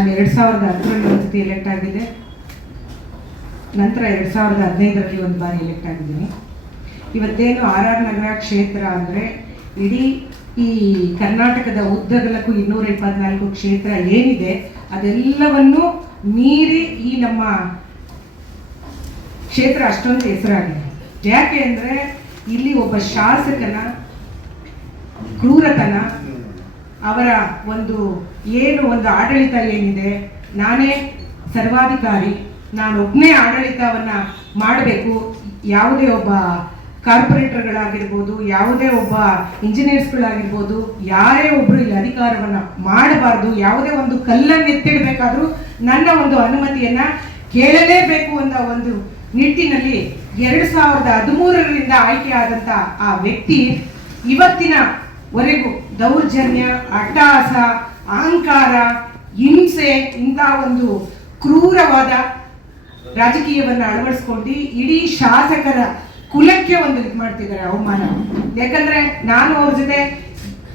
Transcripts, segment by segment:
ನಾನು 2010ರಲ್ಲಿ ಒಂದು ಸತಿ ಎಲೆಕ್ಟ್ ಆಗಿದೆ. ನಂತರ 2015ರಲ್ಲಿ ಒಂದು ಬಾರಿ ಎಲೆಕ್ಟ್ ಆಗಿದ್ದೀನಿ. ಇವತ್ತೇನು RR ನಗರ ಕ್ಷೇತ್ರ ಅಂದರೆ ಇಡೀ ಈ ಕರ್ನಾಟಕದ ಉದ್ದಗಲಕ್ಕೂ 224 ಕ್ಷೇತ್ರ ಏನಿದೆ ಅದೆಲ್ಲವನ್ನು ಮೀರಿ ಈ ನಮ್ಮ ಕ್ಷೇತ್ರ ಅಷ್ಟೊಂದು ಹೆಸರಾಗಿದೆ. ಯಾಕೆ ಅಂದರೆ ಇಲ್ಲಿ ಒಬ್ಬ ಶಾಸಕನ ಕ್ರೂರತನ, ಅವರ ಒಂದು ಆಡಳಿತ ಏನಿದೆ, ನಾನೇ ಸರ್ವಾಧಿಕಾರಿ, ನಾನೊಬ್ಬನೇ ಆಡಳಿತವನ್ನು ಮಾಡಬೇಕು, ಯಾವುದೇ ಒಬ್ಬ ಕಾರ್ಪೊರೇಟರ್ಗಳಾಗಿರ್ಬೋದು, ಯಾವುದೇ ಒಬ್ಬ ಇಂಜಿನಿಯರ್ಸ್ಗಳಾಗಿರ್ಬೋದು, ಯಾರೇ ಒಬ್ಬರು ಇಲ್ಲಿ ಅಧಿಕಾರವನ್ನು ಮಾಡಬಾರ್ದು, ಯಾವುದೇ ಒಂದು ಕಲ್ಲನ್ನು ಎತ್ತಿಡಬೇಕಾದ್ರೂ ನನ್ನ ಒಂದು ಅನುಮತಿಯನ್ನು ಕೇಳಲೇಬೇಕು ಅನ್ನೋ ಒಂದು ನಿಟ್ಟಿನಲ್ಲಿ 2013ರಿಂದ ಆಯ್ಕೆಯಾದಂಥ ಆ ವ್ಯಕ್ತಿ ಇವತ್ತಿನವರೆಗೂ ದೌರ್ಜನ್ಯ, ಅಟ್ಟಹಾಸ, ಅಹಂಕಾರ, ಹಿಂಸೆ ಇಂಥ ಒಂದು ಕ್ರೂರವಾದ ರಾಜಕೀಯವನ್ನು ಅಳವಡಿಸ್ಕೊಂಡು ಇಡೀ ಶಾಸಕರ ಕುಲಕ್ಕೆ ಒಂದು ಇದು ಮಾಡ್ತಿದ್ದಾರೆ ಅವಮಾನ. ಯಾಕಂದ್ರೆ ನಾನು ಅವ್ರ ಜೊತೆ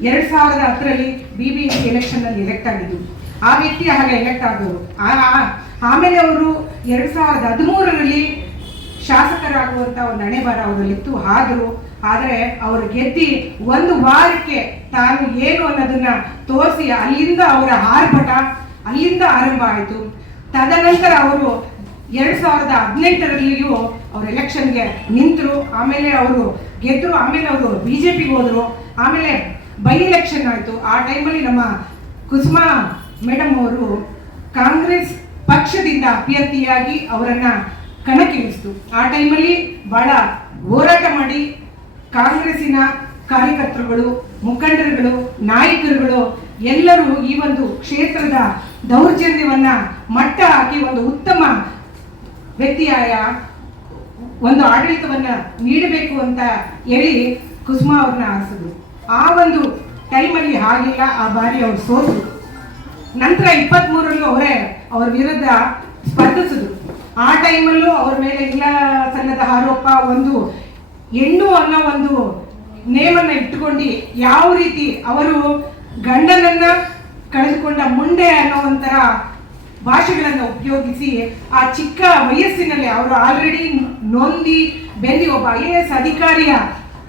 2010ರಲ್ಲಿ BBMP ಎಲೆಕ್ಷನ್ನಲ್ಲಿ ಎಲೆಕ್ಟ್ ಆಗಿದ್ದು, ಆ ವ್ಯಕ್ತಿ ಹಾಗೆ ಎಲೆಕ್ಟ್ ಆಗೋರು. ಆಮೇಲೆ ಅವರು 2013ರಲ್ಲಿ ಶಾಸಕರಾಗುವಂಥ ಒಂದು ಹಣೆಬಾರ ಅವರಲ್ಲಿತ್ತು, ಆದರೆ ಅವರು ಗೆದ್ದಿ ಒಂದು ವಾರಕ್ಕೆ ತಾನು ಏನು ಅನ್ನೋದನ್ನ ತೋರಿಸಿ ಅಲ್ಲಿಂದ ಅವರ ಆರ್ಭಟ ಅಲ್ಲಿಂದ ಆರಂಭ ಆಯಿತು. ತದನಂತರ ಅವರು 2018ರಲ್ಲಿಯೂ ಅವರು ಎಲೆಕ್ಷನ್ಗೆ ನಿಂತರು, ಆಮೇಲೆ ಅವರು ಗೆದ್ದರು, ಆಮೇಲೆ ಅವರು BJPಗೆ ಹೋದರು, ಆಮೇಲೆ ಬೈ ಎಲೆಕ್ಷನ್ ಆಯಿತು. ಆ ಟೈಮಲ್ಲಿ ನಮ್ಮ ಕುಸುಮಾ ಮೇಡಮ್ ಅವರು ಕಾಂಗ್ರೆಸ್ ಪಕ್ಷದಿಂದ ಅಭ್ಯರ್ಥಿಯಾಗಿ ಅವರನ್ನು ಕಣಕ್ಕಿಳಿಸಿತು. ಆ ಟೈಮಲ್ಲಿ ಬಹಳ ಹೋರಾಟ ಮಾಡಿ ಕಾಂಗ್ರೆಸ್ಸಿನ ಕಾರ್ಯಕರ್ತರುಗಳು, ಮುಖಂಡರುಗಳು, ನಾಯಕರುಗಳು ಎಲ್ಲರೂ ಈ ಒಂದು ಕ್ಷೇತ್ರದ ದೌರ್ಜನ್ಯವನ್ನ ಮಟ್ಟ ಹಾಕಿ ಒಂದು ಉತ್ತಮ ವ್ಯಕ್ತಿಯಾಯ ಒಂದು ಆಡಳಿತವನ್ನ ನೀಡಬೇಕು ಅಂತ ಹೇಳಿ ಕುಸುಮಾ ಅವ್ರನ್ನ ಆರಿಸಿದ್ರು. ಆ ಒಂದು ಟೈಮಲ್ಲಿ ಆಗಿಲ್ಲ, ಆ ಬಾರಿ ಅವ್ರು ಸೋತರು. ನಂತರ 23ರಲ್ಲೂ ಅವರ ವಿರುದ್ಧ ಸ್ಪರ್ಧಿಸಿದ್ರು. ಆ ಟೈಮಲ್ಲೂ ಅವ್ರ ಮೇಲೆ ಇಲ್ಲ ಸಲ್ಲದ ಆರೋಪ, ಒಂದು ಹೆಣ್ಣು ಅನ್ನೋ ಒಂದು ನೇಮನ್ನ ಇಟ್ಟುಕೊಂಡು ಯಾವ ರೀತಿ ಅವರು ಗಂಡನನ್ನ ಕಳೆದುಕೊಂಡ ಮುಂಡೆ ಅನ್ನೋ ಒಂಥರ ಭಾಷೆಗಳನ್ನು ಉಪಯೋಗಿಸಿ ಆ ಚಿಕ್ಕ ವಯಸ್ಸಿನಲ್ಲಿ ಅವರು ಆಲ್ರೆಡಿ ನೊಂದಿ ಬೆಂದಿ ಒಬ್ಬ IAS ಅಧಿಕಾರಿಯ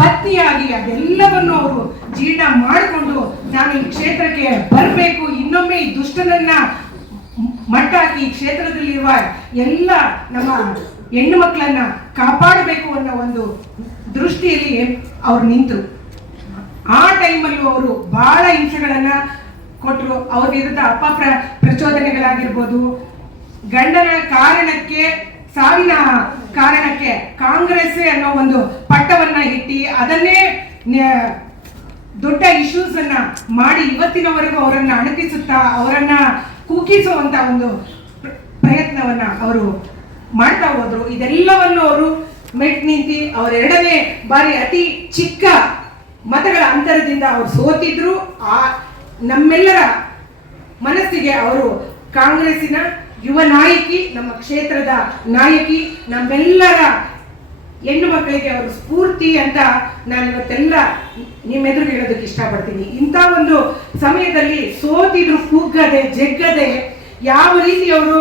ಪತ್ನಿಯಾಗಿ ಅದೆಲ್ಲವನ್ನು ಅವರು ಜೀರ್ಣ ಮಾಡಿಕೊಂಡು ನಾನು ಈ ಕ್ಷೇತ್ರಕ್ಕೆ ಬರಬೇಕು, ಇನ್ನೊಮ್ಮೆ ಈ ದುಷ್ಟನನ್ನ ಮಟ್ಟ ಹಾಕಿ ಈ ಕ್ಷೇತ್ರದಲ್ಲಿರುವ ಎಲ್ಲ ನಮ್ಮ ಹೆಣ್ಣು ಮಕ್ಕಳನ್ನ ಕಾಪಾಡಬೇಕು ಅನ್ನೋ ಒಂದು ದೃಷ್ಟಿಯಲ್ಲಿ ಅವ್ರು ನಿಂತರು. ಆ ಟೈಮಲ್ಲೂ ಅವರು ಬಹಳ ಹಿಂಸೆಗಳನ್ನ ಕೊಟ್ಟರು. ಅವ್ರ ವಿರುದ್ಧ ಪ್ರಚೋದನೆಗಳಾಗಿರ್ಬೋದು, ಗಂಡನ ಕಾರಣಕ್ಕೆ, ಸಾವಿನ ಕಾರಣಕ್ಕೆ ಕಾಂಗ್ರೆಸ್ ಅನ್ನೋ ಒಂದು ಪಟ್ಟವನ್ನ ಇಟ್ಟಿ ಅದನ್ನೇ ದೊಡ್ಡ ಇಶ್ಯೂಸ್ ಅನ್ನ ಮಾಡಿ ಇವತ್ತಿನವರೆಗೂ ಅವರನ್ನ ಅಣಕಿಸುತ್ತಾ ಅವರನ್ನ ಕುಗ್ಗಿಸುವಂತ ಒಂದು ಪ್ರಯತ್ನವನ್ನ ಅವರು ಮಾಡ್ತಾ ಹೋದ್ರು. ಇದೆಲ್ಲವನ್ನು ಅವರು ಮೆಟ್ ನಿಂತಿ ಅವರ 2ನೇ ಬಾರಿ ಅತಿ ಚಿಕ್ಕ ಮತಗಳ ಅಂತರದಿಂದ ಅವರು ಸೋತಿದ್ರು. ಆ ನಮ್ಮೆಲ್ಲರ ಮನಸ್ಸಿಗೆ ಅವರು ಕಾಂಗ್ರೆಸ್ಸಿನ ಯುವ ನಾಯಕಿ, ನಮ್ಮ ಕ್ಷೇತ್ರದ ನಾಯಕಿ, ನಮ್ಮೆಲ್ಲರ ಹೆಣ್ಣು ಮಕ್ಕಳಿಗೆ ಅವರು ಸ್ಫೂರ್ತಿ ಅಂತ ನಾನು ಇವತ್ತೆಲ್ಲ ನಿಮ್ಮೆದುರು ಹೇಳೋದಕ್ಕೆ ಇಷ್ಟಪಡ್ತೀನಿ. ಇಂಥ ಒಂದು ಸಮಯದಲ್ಲಿ ಸೋತಿದ್ರು ಕುಗ್ಗದೆ ಜಗ್ಗದೆ ಯಾವ ರೀತಿ ಅವರು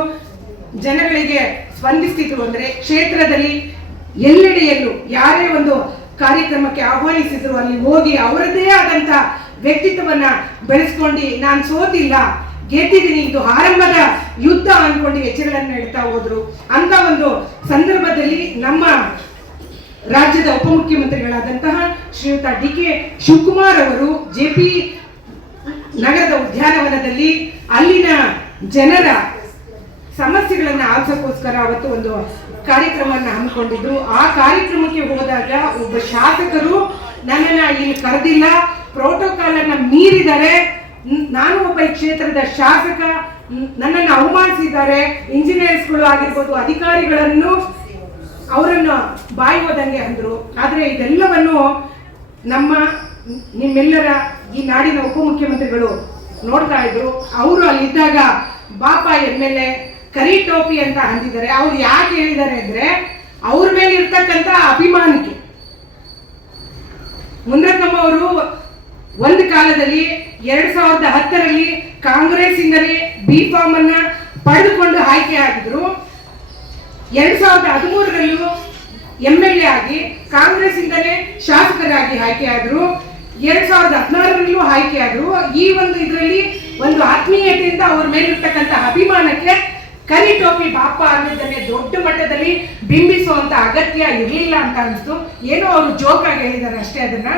ಜನಗಳಿಗೆ ಸ್ಪಂದಿಸ್ತಿದ್ರು ಅಂದರೆ ಕ್ಷೇತ್ರದಲ್ಲಿ ಎಲ್ಲೆಡೆಯಲ್ಲೂ ಯಾರೇ ಒಂದು ಕಾರ್ಯಕ್ರಮಕ್ಕೆ ಆಹ್ವಾನಿಸಿದ್ರು ಅಲ್ಲಿ ಹೋಗಿ ಅವರದ್ದೇ ಆದಂಥ ವ್ಯಕ್ತಿತ್ವವನ್ನ ಬೆಳೆಸ್ಕೊಂಡು ನಾನು ಸೋತಿಲ್ಲ, ಗೆದ್ದಿದ್ದೀನಿ, ಇದು ಆರಂಭದ ಯುದ್ಧ ಅನ್ಕೊಂಡು ಹೆಜ್ಜೆಗಳನ್ನ ಇಡ್ತಾ ಹೋದ್ರು. ಅಂತ ಒಂದು ಸಂದರ್ಭದಲ್ಲಿ ನಮ್ಮ ರಾಜ್ಯದ ಉಪಮುಖ್ಯಮಂತ್ರಿಗಳಾದಂತಹ ಶ್ರೀಯುತ DK ಶಿವಕುಮಾರ್ ಅವರು JP ನಗರದ ಉದ್ಯಾನವನದಲ್ಲಿ ಅಲ್ಲಿನ ಜನರ ಸಮಸ್ಯೆಗಳನ್ನ ಆಲಿಸೋಕ್ಕೋಸ್ಕರ ಅವತ್ತು ಒಂದು ಕಾರ್ಯಕ್ರಮವನ್ನು ಹಮ್ಮಿಕೊಂಡಿದ್ರು. ಆ ಕಾರ್ಯಕ್ರಮಕ್ಕೆ ಹೋದಾಗ ಒಬ್ಬ ಶಾಸಕರು ನನ್ನನ್ನ ಇಲ್ಲಿ ಕರೆದಿಲ್ಲ, ಪ್ರೋಟೋಕಾಲ್ ಅನ್ನ ಮೀರಿದ್ದಾರೆ, ನಾನು ಒಬ್ಬ ಈ ಕ್ಷೇತ್ರದ ಶಾಸಕ, ನನ್ನನ್ನು ಅವಮಾನಿಸಿದ್ದಾರೆ, ಇಂಜಿನಿಯರ್ಸ್ಗಳು ಆಗಿರ್ಬೋದು ಅಧಿಕಾರಿಗಳನ್ನು ಅವರನ್ನು ಬಾಯಿ ಹೋದಂಗೆ ಅಂದ್ರು. ಆದರೆ ಇದೆಲ್ಲವನ್ನು ನಿಮ್ಮೆಲ್ಲರ ಈ ನಾಡಿನ ಉಪಮುಖ್ಯಮಂತ್ರಿಗಳು ನೋಡ್ತಾ ಇದ್ರು. ಅವರು ಅಲ್ಲಿದ್ದಾಗ ಬಾಪ MLA ಕರಿ ಟೋಪಿ ಅಂತ ಅಂದಿದ್ದಾರೆ. ಅವ್ರು ಯಾಕೆ ಹೇಳಿದ್ದಾರೆ ಅಂದ್ರೆ ಅವ್ರ ಮೇಲೆ ಇರ್ತಕ್ಕಂಥ ಅಭಿಮಾನಕ್ಕೆ. ಮುನ್ರತ್ನಮ್ಮ ಅವರು ಒಂದು ಕಾಲದಲ್ಲಿ 2010ರಲ್ಲಿ ಕಾಂಗ್ರೆಸ್ ಇಂದಲೇ B.Pharm ಅನ್ನ ಪಡೆದುಕೊಂಡು ಆಯ್ಕೆ ಆಗಿದ್ರು. 2013ರಲ್ಲೂ MLA ಆಗಿ ಕಾಂಗ್ರೆಸ್ ಇಂದಲೇ ಶಾಸಕರಾಗಿ ಆಯ್ಕೆ ಆದ್ರು. 2016ರಲ್ಲೂ ಆಯ್ಕೆ ಆದ್ರು. ಈ ಒಂದು ಇದರಲ್ಲಿ ಒಂದು ಆತ್ಮೀಯತೆಯಿಂದ ಅವ್ರ ಮೇಲಿರ್ತಕ್ಕಂಥ ಅಭಿಮಾನಕ್ಕೆ ಕರಿ ಟೋಪಿ ಬಾಪ ಅನ್ನೋದನ್ನೇ ದೊಡ್ಡ ಮಟ್ಟದಲ್ಲಿ ಬಿಂಬಿಸುವಂತ ಅಗತ್ಯ ಇರಲಿಲ್ಲ ಅಂತ ಅನಿಸ್ತು. ಏನೋ ಅವರು ಜೋಕ್ ಆಗಿ ಹೇಳಿದ್ದಾರೆ ಅಷ್ಟೇ ಅದನ್ನ.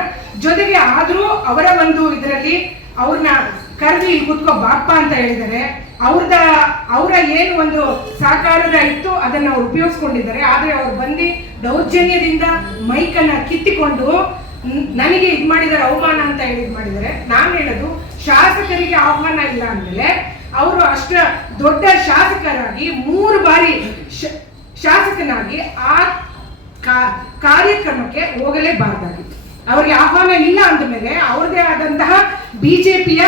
ಜೊತೆಗೆ ಆದ್ರೂ ಅವರ ಒಂದು ಇದರಲ್ಲಿ ಅವ್ರನ್ನ ಕರೆದು ಇಲ್ಲಿ ಕುತ್ಕೋ ಬಾಪ ಅಂತ ಹೇಳಿದ್ದಾರೆ. ಅವರ ಏನು ಒಂದು ಸಹಕಾರದ ಇತ್ತು ಅದನ್ನ ಅವ್ರು ಉಪಯೋಗಿಸ್ಕೊಂಡಿದ್ದಾರೆ. ಆದ್ರೆ ಅವ್ರು ಬಂದು ದೌರ್ಜನ್ಯದಿಂದ ಮೈಕನ್ನ ಕಿತ್ತಿಕೊಂಡು ನನಗೆ ಇದು ಮಾಡಿದ್ದಾರೆ, ಅವಮಾನ ಅಂತ ಹೇಳಿ ಇದು ಮಾಡಿದ್ದಾರೆ. ನಾನು ಹೇಳೋದು, ಶಾಸಕರಿಗೆ ಆಹ್ವಾನ ಇಲ್ಲ ಅಂದಮೇಲೆ ಅವರು ಅಷ್ಟ ದೊಡ್ಡ ಶಾಸಕರಾಗಿ 3 ಬಾರಿ ಶಾಸಕನಾಗಿ ಆ ಕಾರ್ಯಕ್ರಮಕ್ಕೆ ಹೋಗಲೇಬಾರ್ದಾಗಿತ್ತು. ಅವರಿಗೆ ಆಹ್ವಾನ ಇಲ್ಲ ಅಂದಮೇಲೆ ಅವ್ರದೇ ಆದಂತಹ ಬಿಜೆಪಿಯ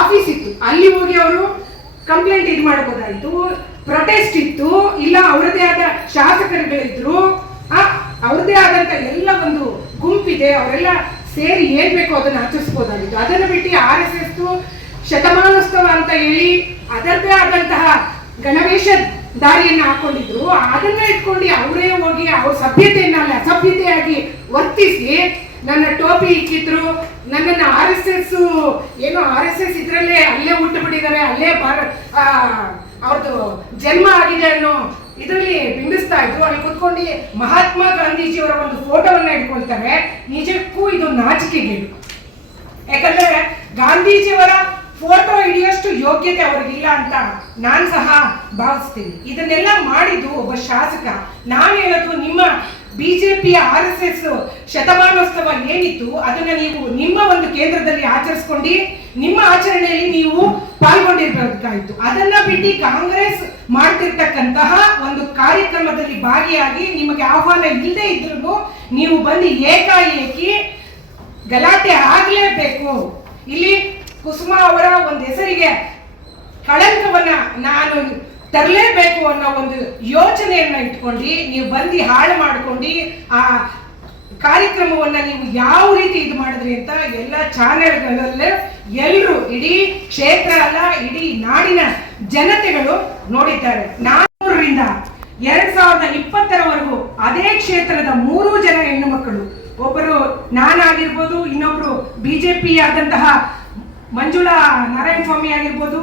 ಆಫೀಸ್ ಇತ್ತು, ಅಲ್ಲಿ ಹೋಗಿ ಅವರು ಕಂಪ್ಲೇಂಟ್ ಇದು ಮಾಡಬಹುದಾಯಿತು, ಪ್ರೊಟೆಸ್ಟ್ ಇತ್ತು. ಇಲ್ಲ ಅವರದೇ ಆದ ಶಾಸಕರುಗಳಿದ್ರು, ಅವ್ರದೇ ಆದಂತ ಎಲ್ಲ ಒಂದು ಗುಂಪಿದೆ, ಅವರೆಲ್ಲ ಸೇರಿ ಏನ್ ಬೇಕೋ ಅದನ್ನ ಆಚರಿಸಬಹುದಾಗಿತ್ತು. ಅದನ್ನು ಬಿಟ್ಟು RSS ಶತಮಾನೋತ್ಸವ ಅಂತ ಹೇಳಿ ಅದರದೇ ಆದಂತಹ ಗಣವೇಶ ದಾರಿಯನ್ನು ಹಾಕೊಂಡಿದ್ರು. ಅದನ್ನ ಇಟ್ಕೊಂಡು ಅವರೇ ಹೋಗಿ ಅವ್ರ ಸಭ್ಯತೆಯನ್ನ ಅಸಭ್ಯತೆಯಾಗಿ ವರ್ತಿಸಿ ನನ್ನ ಟೋಪಿ ಇಕ್ಕಿದ್ರು. ನನ್ನನ್ನು RSS ಇದ್ರಲ್ಲೇ ಅಲ್ಲೇ ಹುಟ್ಟು ಬಿಟ್ಟಿದ್ದಾರೆ, ಅಲ್ಲೇ ಅವ್ರದ್ದು ಜನ್ಮ ಆಗಿದೆ ಅನ್ನೋ ಇದರಲ್ಲಿ ಬಿಂಬಿಸ್ತಾ ಇದ್ರು. ಅಲ್ಲಿ ಕುತ್ಕೊಂಡು ಮಹಾತ್ಮ ಗಾಂಧೀಜಿಯವರ ಒಂದು ಫೋಟೋವನ್ನ ಇಟ್ಕೊಳ್ತಾರೆ. ನಿಜಕ್ಕೂ ಇದು ನಾಚಿಕೆಗೇಡು. ಯಾಕಂದ್ರೆ ಗಾಂಧೀಜಿಯವರ ಫೋಟೋ ಹಿಡಿಯೋಷ್ಟು ಯೋಗ್ಯತೆ ಅವ್ರಿಗಿಲ್ಲ ಅಂತ ನಾನು ಸಹ ಭಾವಿಸ್ತೀನಿ. ಇದನ್ನೆಲ್ಲ ಮಾಡಿದ್ದು ಒಬ್ಬ ಶಾಸಕ. ನಾನು ಹೇಳೋದು, ನಿಮ್ಮ ಬಿಜೆಪಿಯ RSS ಶತಮಾನೋತ್ಸವ ಏನಿತ್ತು ಅದನ್ನ ನೀವು ನಿಮ್ಮ ಒಂದು ಕೇಂದ್ರದಲ್ಲಿ ಆಚರಿಸ್ಕೊಂಡು ನಿಮ್ಮ ಆಚರಣೆಯಲ್ಲಿ ನೀವು ಪಾಲ್ಗೊಂಡಿರ್ಬೇಕಾಗಿತ್ತು. ಅದನ್ನ ಬಿಟ್ಟು ಕಾಂಗ್ರೆಸ್ ಮಾಡ್ತಿರ್ತಕ್ಕಂತಹ ಒಂದು ಕಾರ್ಯಕ್ರಮದಲ್ಲಿ ಭಾಗಿಯಾಗಿ ನಿಮಗೆ ಆಹ್ವಾನ ಇಲ್ಲದೆ ಇದ್ರು ನೀವು ಬಂದು ಏಕಾಏಕಿ ಗಲಾಟೆ ಆಗಲೇಬೇಕು. ಇಲ್ಲಿ ಕುಸುಮಾ ಅವರ ಒಂದು ಹೆಸರಿಗೆ ಕಳಂಕವನ್ನ ನಾನು ತರಲೇಬೇಕು ಅನ್ನೋ ಒಂದು ಯೋಚನೆಯನ್ನ ಇಟ್ಕೊಂಡು ನೀವು ಬಂದು ಹಾಳು ಮಾಡ್ಕೊಂಡು ಆ ಕಾರ್ಯಕ್ರಮವನ್ನ ನೀವು ಯಾವ ರೀತಿ ಇದು ಮಾಡಿದ್ರಿ ಅಂತ ಎಲ್ಲ ಚಾನೆಲ್ಗಳಲ್ಲೇ ಎಲ್ಲರೂ, ಇಡೀ ಕ್ಷೇತ್ರ ಅಲ್ಲ ಇಡೀ ನಾಡಿನ ಜನತೆಗಳು ನೋಡಿದ್ದಾರೆ. 400ರಿಂದ 2020ರವರೆಗೂ ಅದೇ ಕ್ಷೇತ್ರದ 3 ಜನ ಹೆಣ್ಣು ಮಕ್ಕಳು, ಒಬ್ಬರು ನಾನಾಗಿರ್ಬೋದು, ಇನ್ನೊಬ್ರು ಬಿಜೆಪಿ ಆದಂತಹ ಮಂಜುಳಾ ನಾರಾಯಣ ಸ್ವಾಮಿ ಆಗಿರ್ಬೋದು,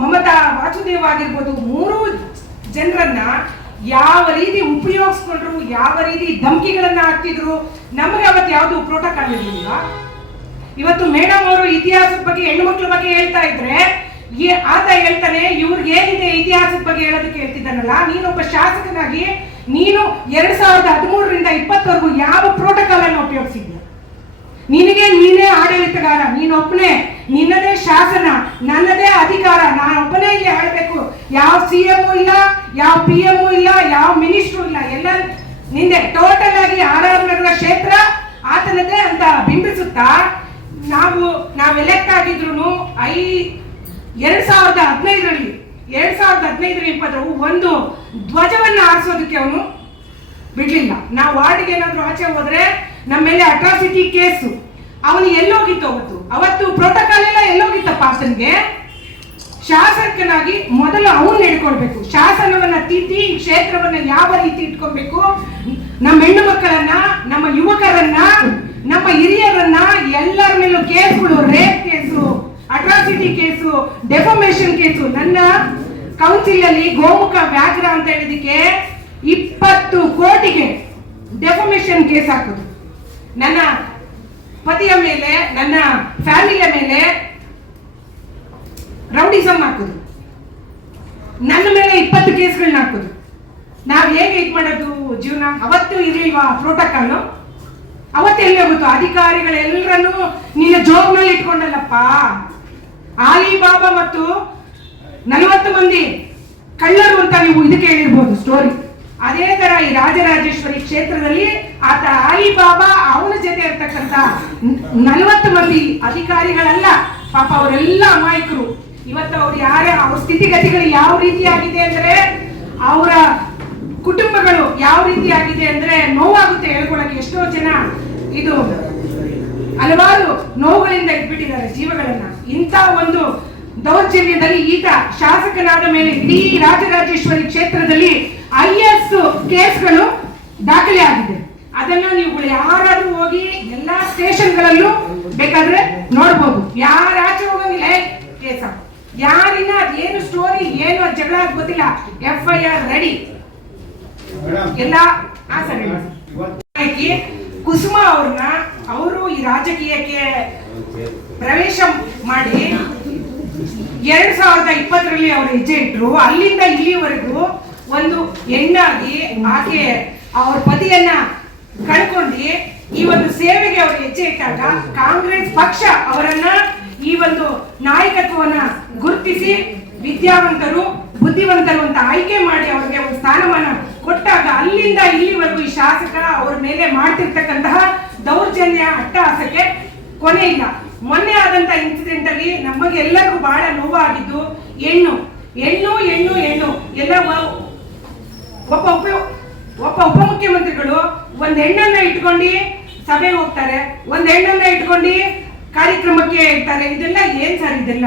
ಮಮತಾ ವಾಸುದೇವ್ ಆಗಿರ್ಬೋದು, 3 ಜನರನ್ನ ಯಾವ ರೀತಿ ಉಪಯೋಗಿಸ್ಕೊಂಡ್ರು, ಯಾವ ರೀತಿ ಧಮಕಿಗಳನ್ನ ಹಾಕ್ತಿದ್ರು. ನಮಗೆ ಅವತ್ತು ಯಾವುದು ಪ್ರೋಟೋಕಾಲ್ ಇರಲಿಲ್ಲ. ಇವತ್ತು ಮೇಡಮ್ ಅವರು ಇತಿಹಾಸದ ಬಗ್ಗೆ ಹೆಣ್ಣು ಮಕ್ಕಳ ಬಗ್ಗೆ ಹೇಳ್ತಾ ಇದ್ರೆ ಆತ ಹೇಳ್ತಾನೆ, ಇವ್ರಿಗೆ ಏನಿದೆ ಇತಿಹಾಸದ ಬಗ್ಗೆ ಹೇಳೋದಕ್ಕೆ ಹೇಳ್ತಿದ್ದಾನಲ್ಲ. ನೀನೊಬ್ಬ ಶಾಸಕನಾಗಿ ನೀನು 2013ರಿಂದ 2020ವರೆಗೂ ಯಾವ ಪ್ರೋಟೋಕಾಲ್ ಅನ್ನು ಉಪಯೋಗಿಸಿದ್ಯ? ನಿನಗೆ ನೀನೇ ಆಡಳಿತಗಾರ, ನೀನೊಬ್ಬನೇ, ನಿನ್ನದೇ ಶಾಸನ, ನನ್ನದೇ ಅಧಿಕಾರ, ನಾನೊಬ್ಬನೇ ಇಲ್ಲಿ ಹೇಳಬೇಕು. ಯಾವ CM ಇಲ್ಲ, ಯಾವ PM ಇಲ್ಲ, ಯಾವ ಮಿನಿಸ್ಟ್ರು ಇಲ್ಲ, ಎಲ್ಲ ನಿಂದೆ. ಟೋಟಲ್ ಆಗಿ RR ನಗರ ಕ್ಷೇತ್ರ ಆತನದೇ ಅಂತ ಬಿಂಬಿಸುತ್ತಾ ನಾವು ಎಲೆಕ್ಟ್ ಆಗಿದ್ರು 2015ರಲ್ಲಿ 2015 ಒಂದು ಧ್ವಜವನ್ನ ಆರಿಸೋದಕ್ಕೆ ಅವನು ಬಿಡ್ಲಿಲ್ಲ. ನಾವು ವಾರ್ಡ್ಗೆ ಏನಾದ್ರು ಆಚೆ ಹೋದ್ರೆ ನಮ್ಮ ಮೇಲೆ ಅಟ್ರಾಸಿಟಿ ಕೇಸು. ಅವನು ಎಲ್ಲೋಗಿತ್ತು ಅವತ್ತು ಪ್ರೋಟೋಕಾಲ್ ಎಲ್ಲ ಎಲ್ಲೋಗಿತ್ತಪ್ಪ ಆತನಿಗೆ? ಶಾಸಕನಾಗಿ ಮೊದಲು ಅವನು ನಡ್ಕೊಳ್ಬೇಕು. ಶಾಸನವನ್ನ ತಿದ್ದಿ ಕ್ಷೇತ್ರವನ್ನ ಯಾವ ರೀತಿ ಇಟ್ಕೊಳ್ಬೇಕು, ನಮ್ಮ ಹೆಣ್ಣು ಮಕ್ಕಳನ್ನ, ನಮ್ಮ ಯುವಕರನ್ನ, ನಮ್ಮ ಹಿರಿಯರನ್ನ ಎಲ್ಲರ ಮೇಲೂ ಕೇಸ್ಗಳು, rape case, atrocity case, defamation case. ನನ್ನ ಕೌನ್ಸಿಲ್ ಅಲ್ಲಿ ಗೋಮುಖ ವ್ಯಾಘ್ರ ಅಂತ ಹೇಳಿದಕ್ಕೆ 20 ಕೋಟಿಗೆ ಡೆಫಾಮೇಷನ್ ಕೇಸ್ ಹಾಕುದು. ನನ್ನ ಪತಿಯ ಮೇಲೆ, ನನ್ನ ಫ್ಯಾಮಿಲಿಯ ಮೇಲೆ ರೌಡಿಸಮ್ ಹಾಕುದು, ನನ್ನ ಮೇಲೆ 20 ಕೇಸ್ಗಳನ್ನ ಹಾಕುದು. ನಾವ್ ಹೇಗೆ ಇದು ಮಾಡೋದು ಜೀವನ? ಅವತ್ತು ಇರಲಿಲ್ವಾ ಪ್ರೋಟೋಕಾಲ್? ಅವತ್ತೆಲ್ಲಿ ಹೋಗುತ್ತೋ? ಅಧಿಕಾರಿಗಳೆಲ್ಲರನ್ನು ನಿನ್ನ ಜೋಬ್ನಲ್ಲಿ ಇಟ್ಕೊಂಡಲ್ಲಪ್ಪ. ಆಲಿಬಾಬಾ ಮತ್ತು 40 ಮಂದಿ ಕಳ್ಳರು ಅಂತ ನೀವು ಇದಕ್ಕೆ ಹೇಳಿರ್ಬೋದು ಸ್ಟೋರಿ. ಅದೇ ತರ ಈ ರಾಜರಾಜೇಶ್ವರಿ ಕ್ಷೇತ್ರದಲ್ಲಿ ಆತ ಆಲಿಬಾಬಾ ಅವನ ಜೊತೆ ಇರ್ತಕ್ಕಂಥ 40 ಮಂದಿ ಅಧಿಕಾರಿಗಳಲ್ಲ ಪಾಪ, ಅವರೆಲ್ಲ ಅಮಾಯಕರು. ಇವತ್ತು ಅವ್ರು ಅವ್ರ ಸ್ಥಿತಿಗತಿಗಳು ಯಾವ ರೀತಿಯಾಗಿದೆ ಅಂದ್ರೆ, ಅವರ ಕುಟುಂಬಗಳು ಯಾವ ರೀತಿಯಾಗಿದೆ ಅಂದ್ರೆ ನೋವಾಗುತ್ತೆ ಹೇಳ್ಕೊಳಕ್ಕೆ. ಎಷ್ಟೋ ಜನ ಇದು ಹಲವಾರು ನೋವುಗಳಿಂದ ಇಟ್ಬಿಟ್ಟಿದ್ದಾರೆ ಜೀವಗಳನ್ನ. ಇಂಥ ಒಂದು ದೌರ್ಜನ್ಯದಲ್ಲಿ ಈತ ಶಾಸಕನಾದ ಮೇಲೆ ಇಡೀ ರಾಜರಾಜೇಶ್ವರಿ ಕ್ಷೇತ್ರದಲ್ಲಿ IS ಕೇಸ್ಗಳು ದಾಖಲೆ ಆಗಿದೆ. ಅದನ್ನ ನೀವು ಯಾರಾದ್ರೂ ಹೋಗಿ ಎಲ್ಲಾ ಸ್ಟೇಷನ್ಗಳಲ್ಲೂ ಬೇಕಾದ್ರೆ ನೋಡ್ಬೋದು. ಯಾರ ಆಚೆ ಹೋಗಂಗಿಲ್ಲ ಕೇಸ, ಯಾರಿನ ಏನು ಸ್ಟೋರಿ ಏನು ಜಗಳ ಗೊತ್ತಿಲ್ಲ, FIR ರೆಡಿ ಎಲ್ಲ. ಕುಸುಮಾ ಅವ್ರನ್ನ ಅವರು ಈ ರಾಜಕೀಯಕ್ಕೆ ಪ್ರವೇಶ ಮಾಡಿ 2020ರಲ್ಲಿ ಅವರು ಹೆಜ್ಜೆ ಇಟ್ರು. ಅಲ್ಲಿಂದ ಇಲ್ಲಿವರೆಗೂ ಒಂದು ಹೆಣ್ಣಾಗಿ ಆಕೆ ಅವ್ರ ಪತಿಯನ್ನ ಕಳ್ಕೊಂಡು ಈ ಒಂದು ಸೇವೆಗೆ ಅವರು ಹೆಜ್ಜೆ ಇಟ್ಟಾಗ ಕಾಂಗ್ರೆಸ್ ಪಕ್ಷ ಅವರನ್ನ ಈ ಒಂದು ನಾಯಕತ್ವವನ್ನ ಗುರುತಿಸಿ ವಿದ್ಯಾವಂತರು ಬುದ್ಧಿವಂತರು ಅಂತ ಆಯ್ಕೆ ಮಾಡಿ ಅವರಿಗೆ ಒಂದು ಸ್ಥಾನಮಾನ ಕೊಟ್ಟಾಗ ಅಲ್ಲಿಂದ ಇಲ್ಲಿವರೆಗೂ ಈ ಶಾಸಕ ಅವ್ರ ಮೇಲೆ ಮಾಡ್ತಿರ್ತಕ್ಕಂತಹ ದೌರ್ಜನ್ಯ ಅಟ್ಟಹಾಸಕ್ಕೆ ಕೊನೆ ಇಲ್ಲ. ಮೊನ್ನೆ ಆದಂತ ಇನ್ಸಿಡೆಂಟ್ ಅಲ್ಲಿ ನಮಗೆಲ್ಲರಿಗೂ ಬಹಳ ನೋವಾಗಿದ್ದು ಹೆಣ್ಣು ಹೆಣ್ಣು ಹೆಣ್ಣು ಹೆಣ್ಣು ಎಲ್ಲ ಒಬ್ಬ ಉಪಮುಖ್ಯಮಂತ್ರಿಗಳು ಒಂದ್ ಹೆಣ್ಣನ್ನ ಇಟ್ಕೊಂಡು ಸಭೆಗೆ ಹೋಗ್ತಾರೆ, ಒಂದ್ ಹೆಣ್ಣನ್ನ ಇಟ್ಕೊಂಡು ಕಾರ್ಯಕ್ರಮಕ್ಕೆ ಇರ್ತಾರೆ. ಇದೆಲ್ಲ ಏನ್ ಸರ್ ಇದೆಲ್ಲ?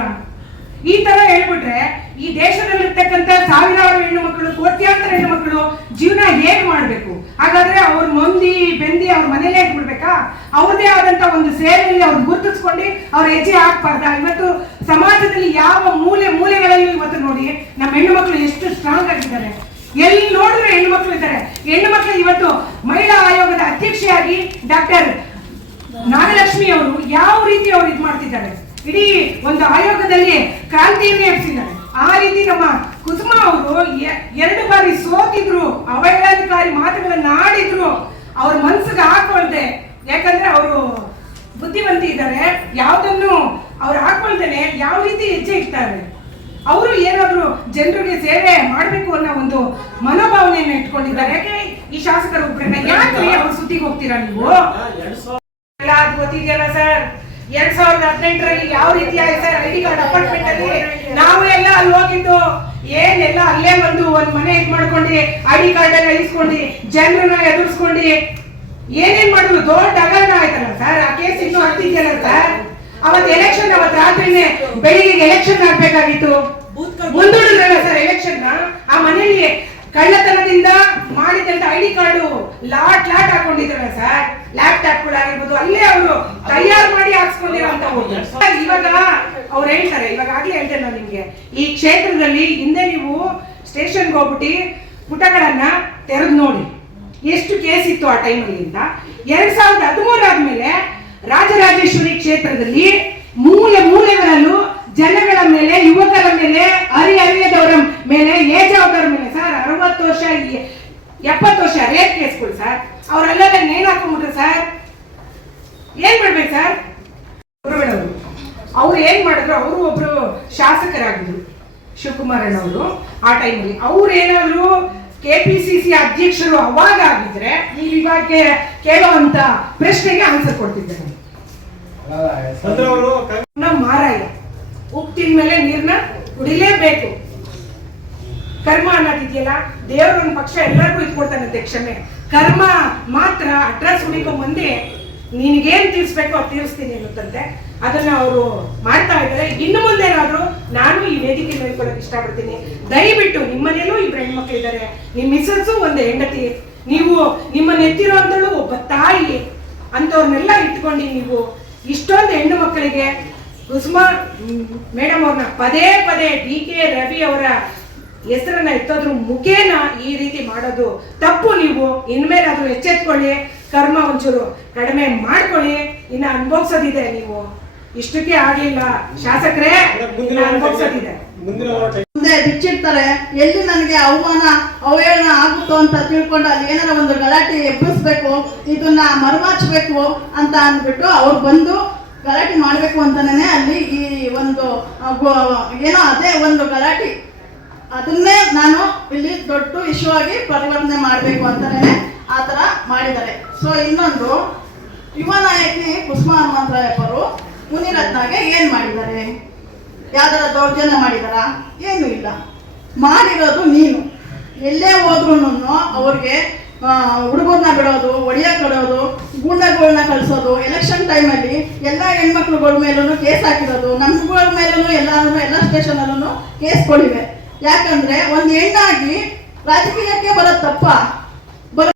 ಈ ತರ ಹೇಳ್ಬಿಟ್ರೆ ಈ ದೇಶದಲ್ಲಿರ್ತಕ್ಕಂಥ ಸಾವಿರಾರು ಹೆಣ್ಣು ಮಕ್ಕಳು, ಕೋಟ್ಯಾಂತರ ಹೆಣ್ಣು ಮಕ್ಕಳು ಜೀವನ ಹೇಗ್ ಮಾಡ್ಬೇಕು? ಹಾಗಾದ್ರೆ ಅವ್ರ ನೊಂದಿ ಬೆಂದಿ ಅವ್ರ ಮನೇಲೆ ಇಟ್ಬಿಡ್ಬೇಕಾ? ಅವ್ರದೇ ಆದಂತ ಒಂದು ಸೇವೆಯಲ್ಲಿ ಅವ್ರು ಗುರುತಿಸ್ಕೊಂಡು ಅವ್ರ ಹೆಜ್ಜೆ ಹಾಕ್ಬಾರ್ದ? ಇವತ್ತು ಸಮಾಜದಲ್ಲಿ ಯಾವ ಮೂಲೆಗಳಲ್ಲೂ ಇವತ್ತು ನೋಡಿ ನಮ್ಮ ಹೆಣ್ಣು ಮಕ್ಕಳು ಎಷ್ಟು ಸ್ಟ್ರಾಂಗ್ ಆಗಿದ್ದಾರೆ. ಎಲ್ಲಿ ನೋಡಿದ್ರೆ ಹೆಣ್ಣು ಮಕ್ಕಳು ಇದ್ದಾರೆ. ಹೆಣ್ಣು ಮಕ್ಕಳು ಇವತ್ತು ಮಹಿಳಾ ಆಯೋಗದ ಅಧ್ಯಕ್ಷೆಯಾಗಿ ಡಾಕ್ಟರ್ ನಾಗಲಕ್ಷ್ಮಿ ಅವರು ಯಾವ ರೀತಿ ಅವ್ರು ಇದು ಮಾಡ್ತಿದ್ದಾರೆ, ಇಡೀ ಒಂದು ಆಯೋಗದಲ್ಲಿ ಕ್ರಾಂತಿಯನ್ನೇ ಎಬ್ಸಿದ್ದಾರೆ. ಆ ರೀತಿ ನಮ್ಮ ಕುಸುಮಾ ಅವರು 2 ಬಾರಿ ಸೋತಿದ್ರು, ಅವಹೇಳನಕಾರಿ ಮಾತುಗಳನ್ನ ಆಡಿದ್ರು, ಅವ್ರ ಮನ್ಸಿಗೆ ಹಾಕೊಳ್ದೆ. ಯಾಕಂದ್ರೆ ಅವರು ಬುದ್ಧಿವಂತಿ ಇದ್ದಾರೆ, ಯಾವ್ದನ್ನು ಅವ್ರು ಹಾಕೊಳ್ದೇನೆ ಯಾವ ರೀತಿ ಹೆಜ್ಜೆ ಇಡ್ತಾರೆ. ಅವರು ಏನಾದ್ರು ಜನರಿಗೆ ಸೇವೆ ಮಾಡ್ಬೇಕು ಅನ್ನೋ ಒಂದು ಮನೋಭಾವನೆಯನ್ನ ಇಟ್ಕೊಂಡಿದ್ದಾರೆ. ಯಾಕೆ ಈ ಶಾಸಕರು ಯಾಕೆ ಅವ್ರ ಸುದ್ದಿಗೆ ಹೋಗ್ತೀರಾ ನೀವು? ಗೊತ್ತಿದೆಯಲ್ಲ ಸರ್, 2018ರಲ್ಲಿ ಯಾವ ರೀತಿ ಆಯ್ತು ಸರ್ ID ಕಾರ್ಡ್ ಅಪಾರ್ಟ್ಮೆಂಟ್ ಅಲ್ಲಿ ನಾವು ಎಲ್ಲ ಅಲ್ಲಿ ಹೋಗಿದ್ದು ಏನೆಲ್ಲ ಅಲ್ಲೇ ಬಂದು ಒಂದ್ ಮನೆ ಇದ್ ಮಾಡ್ಕೊಂಡು ID ಕಾರ್ಡ್ ಎಲ್ಲ ಇಸ್ಕೊಂಡು ಜನರನ್ನ ಎದುರಿಸ್ಕೊಂಡು ಏನೇನ್ ಮಾಡಿದ್ರು. ದೊಡ್ಡ ಹಗರಣ ಆಯ್ತಲ್ಲ ಸರ್. ಆ ಕೇಸ್ ಇನ್ನೂ ಆಗ್ತಿದ್ಯಲ್ಲ ಸರ್. ಅವತ್ತು ಎಲೆಕ್ಷನ್, ಅವತ್ತು ರಾತ್ರಿನೇ ಬೆಳಿಗ್ಗೆ ಎಲೆಕ್ಷನ್ ಆಗ್ಬೇಕಾಗಿತ್ತು, ಮುಂದೂಡಿದ್ರಲ್ಲ ಸರ್ ಎಲೆಕ್ಷನ್. ಆ ಮನೆಯಲ್ಲಿ ಕಳ್ಳತನದಿಂದ ಮಾಡಿದಂತ ID ಕಾರ್ಡು ಲಾಟ್ ಹಾಕೊಂಡಿದ್ರಲ್ಲ ಸರ್. ಲ್ಯಾಪ್ಟಾಪ್ಗಳಾಗಿರ್ಬೋದು ಅಲ್ಲೇ ಅವರು ತಯಾರು ಮಾಡಿ ಹಾಕ್ಸ್ಕೊಂಡಿರೋಂಥವು. ಇವಾಗ ಅವ್ರು ಹೇಳ್ತಾರೆ, ಇವಾಗ ಆಗ್ಲೇ ಹೇಳ್ತೇನೆ ನಾನು ನಿಮ್ಗೆ, ಈ ಕ್ಷೇತ್ರದಲ್ಲಿ ಹಿಂದೆ ನೀವು ಸ್ಟೇಷನ್ಗೆ ಹೋಗ್ಬಿಟ್ಟು ಪುಟಗಳನ್ನ ತೆರೆದು ನೋಡಿ ಎಷ್ಟು ಕೇಸ್ ಇತ್ತು ಆ ಟೈಮಲ್ಲಿ ಅಂತ. 2013 ಆದ್ಮೇಲೆ ರಾಜರಾಜೇಶ್ವರಿ ಕ್ಷೇತ್ರದಲ್ಲಿ ಮೂಲೆಗಳಲ್ಲೂ ಜನಗಳ ಮೇಲೆ, ಯುವಕರ ಮೇಲೆ, ಹರಿಹರಿಯದವರ ಮೇಲೆ, ಏಜ್ ಆದವರ ಮೇಲೆ ಸರ್ 60 ವರ್ಷ 70 ವರ್ಷ ರೇಪ್ ಕೇಸ್ಗಳು ಸರ್. ಅವರೆಲ್ಲ ನೇಣು ಹಾಕೊಂಡ್ಬಿಟ್ರೆ ಸರ್ ಏನ್ ಮಾಡ್ಬೇಕು ಸರ್? ಅವ್ರು ಏನ್ ಮಾಡಿದ್ರು, ಅವರು ಒಬ್ರು ಶಾಸಕರಾಗಿದ್ರು ಶಿವಕುಮಾರ್ ಅಣ್ಣವರು. ಆ ಟೈಮಲ್ಲಿ ಅವ್ರು ಏನಾದ್ರು KPCC ಅಧ್ಯಕ್ಷರು ಅವಾಗ ಆಗಿದ್ರೆ ನೀವು ಇವಾಗ ಕೇಳುವಂತ ಪ್ರಶ್ನೆಗೆ ಆನ್ಸರ್ ಕೊಡ್ತಿದ್ದಾರೆ. ಮಾರಾಯ ಉಪ್ಪು ತಿಂದ ಮೇಲೆ ನೀರ್ನ ಕುಡಿಲೇಬೇಕು. ಕರ್ಮ ಅನ್ನೋದಿದೆಯಲ್ಲ, ದೇವರು ಒಂದು ಪಕ್ಷ ಎಲ್ಲರಿಗೂ ಇಟ್ಕೊಡ್ತಾನಂತೆ ಕ್ಷಮೆ. ಕರ್ಮ ಮಾತ್ರ ಅಡ್ರೆಸ್ ಹುಡುಕೋ ಮುಂದೆ ನಿನಗೇನ್ ತೀರ್ಸ್ಬೇಕು ಅದು ತೀರಿಸ್ತೀನಿ ಅನ್ನುತ್ತಂತೆ. ಅದನ್ನ ಅವರು ಮಾಡ್ತಾ ಇದ್ದಾರೆ. ಇನ್ನು ಮುಂದೇನಾದ್ರೂ ನಾನು ಈ ವೇದಿಕೆ ನೋಡ್ಕೊಳ್ಳೋಕೆ ಇಷ್ಟಪಡ್ತೀನಿ. ದಯವಿಟ್ಟು ನಿಮ್ಮ ಮನೇಲೂ 2 ಹೆಣ್ಮಕ್ಳು ಇದ್ದಾರೆ, ನಿಮ್ಮ ಮಿಸ್ಸಸ್ಸು ಒಂದು ಹೆಂಡತಿ, ನೀವು ನಿಮ್ಮನ್ನ ಎತ್ತಿರೋಂಥಳು ಒಬ್ಬ ತಾಯಿ ಅಂತವ್ರನ್ನೆಲ್ಲ ಇಟ್ಕೊಂಡು ನೀವು ಇಷ್ಟೊಂದು ಹೆಣ್ಣು ಮಕ್ಕಳಿಗೆ ಕುಸುಮಾ ಮೇಡಮ್ ಅವ್ರನ್ನ ಪದೇ DK ರವಿ ಅವರ ಹೆಸರನ್ನ ಎತ್ತೋದ್ರ ಮುಖೇನ ಈ ರೀತಿ ಮಾಡೋದು ತಪ್ಪು. ನೀವು ಇನ್ಮೇಲಾದ್ರೂ ಎಚ್ಚೆತ್ಕೊಳ್ಳಿ, ಕರ್ಮ ಒಂಚೂರು ಕಡಿಮೆ ಮಾಡ್ಕೊಳ್ಳಿ. ಇನ್ನ ಅನುಭವಿಸೋದಿದೆ. ನೀವು ಇಷ್ಟಕ್ಕೆ ಆಗ್ಲಿಲ್ಲ ಶಾಸಕರೇ, ಅನುಭವಿಸೋದಿದೆ. ಮುಂದೆ ಬಿಚ್ಚಿಡ್ತಾರೆ. ಎಲ್ಲಿ ನನಗೆ ಅವಹೇಳನ ಆಗುತ್ತೋ ಅಂತ ತಿಳ್ಕೊಂಡು ಅಲ್ಲಿ ಏನಾರ ಒಂದು ಗಲಾಟೆ ಎಬ್ಬಿಸ್ಬೇಕು, ಇದನ್ನ ಮರುಮಾಚಬೇಕು ಅಂತ ಅಂದ್ಬಿಟ್ಟು ಅವ್ರು ಬಂದು ಗಲಾಟೆ ಮಾಡಬೇಕು ಅಂತಾನೆ ಅಲ್ಲಿ ಈ ಒಂದು ಏನೋ ಅದೇ ಒಂದು ಗಲಾಟೆ, ಅದನ್ನೇ ನಾನು ಇಲ್ಲಿ ದೊಡ್ಡ ಇಶ್ಯೂ ಆಗಿ ಪರಿವರ್ತನೆ ಮಾಡಬೇಕು ಅಂತಾನೆ ಆ ಥರ ಮಾಡಿದ್ದಾರೆ. ಸೊ ಇನ್ನೊಂದು, ಯುವ ನಾಯಕಿ ಕುಸುಮಾ ಹನುಮಂತರಾಯಪ್ಪರು ಮುನಿರತ್ನಗೆ ಏನು ಮಾಡಿದ್ದಾರೆ? ಯಾವ್ದಾರ ದೌರ್ಜನ್ಯ ಮಾಡಿದಾರ? ಏನೂ ಇಲ್ಲ. ಮಾಡಿರೋದು ನೀನು. ಎಲ್ಲೇ ಹೋದ್ರೂ ಅವ್ರಿಗೆ ಹುಡುಗರನ್ನ ಬಿಡೋದು, ಒಡೆಯ ಕೊಡೋದು, ಗೂಂಡಗಳನ್ನ ಕಳಿಸೋದು, ಎಲೆಕ್ಷನ್ ಟೈಮಲ್ಲಿ ಎಲ್ಲ ಹೆಣ್ಮಕ್ಳುಗಳ ಮೇಲೂ ಕೇಸ್ ಹಾಕಿರೋದು, ನಮ್ಗಳ ಮೇಲೂ ಎಲ್ಲ ಸ್ಟೇಷನಲ್ಲೂ ಕೇಸ್ ಕೊಡಿವೆ. ಯಾಕಂದ್ರೆ ಒಂದು ಹೆಣ್ಣಾಗಿ ರಾಜಕೀಯಕ್ಕೆ ಬರೋದು ತಪ್ಪ.